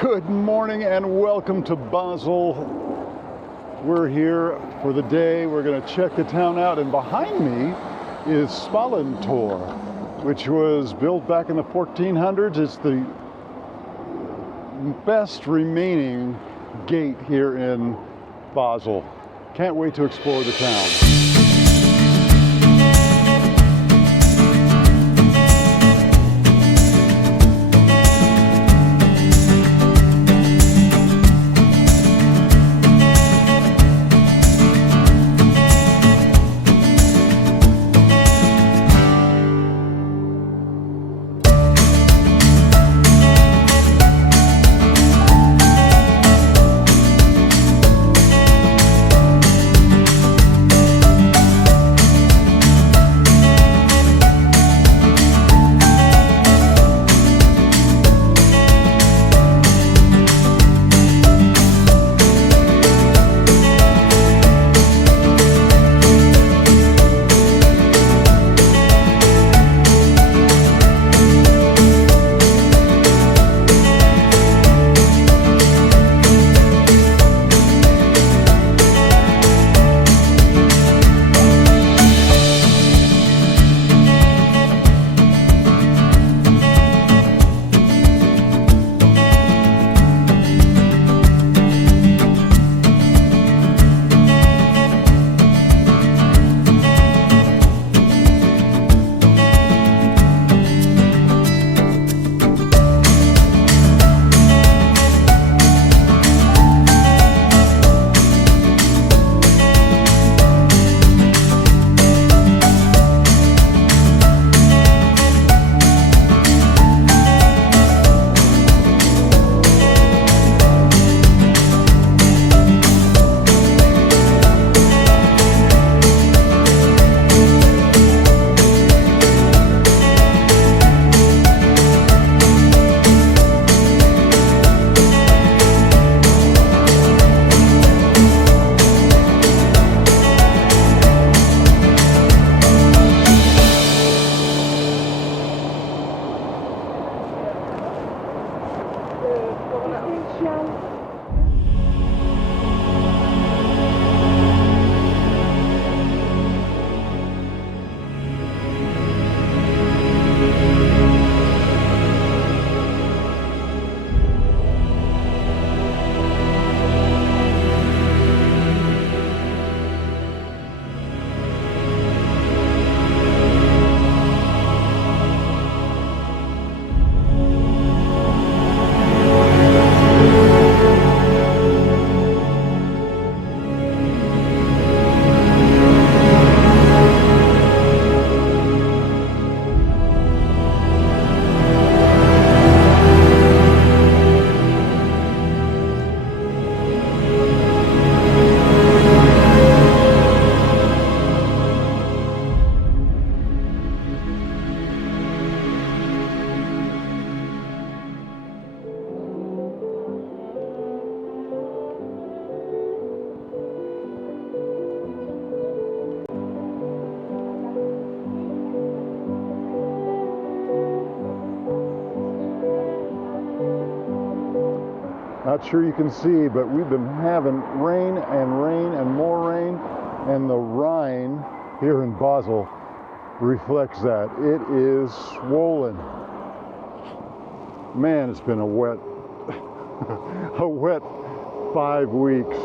Good morning and welcome to Basel. We're here for the day. We're going to check the town out, and behind me is Tor, which was built back in the 1400s. It's the best remaining gate here in Basel. Can't wait to explore the town. Not sure you can see, but we've been having rain and rain and more rain, and the Rhine here in Basel reflects that. It is swollen. Man, it's been a wet 5 weeks.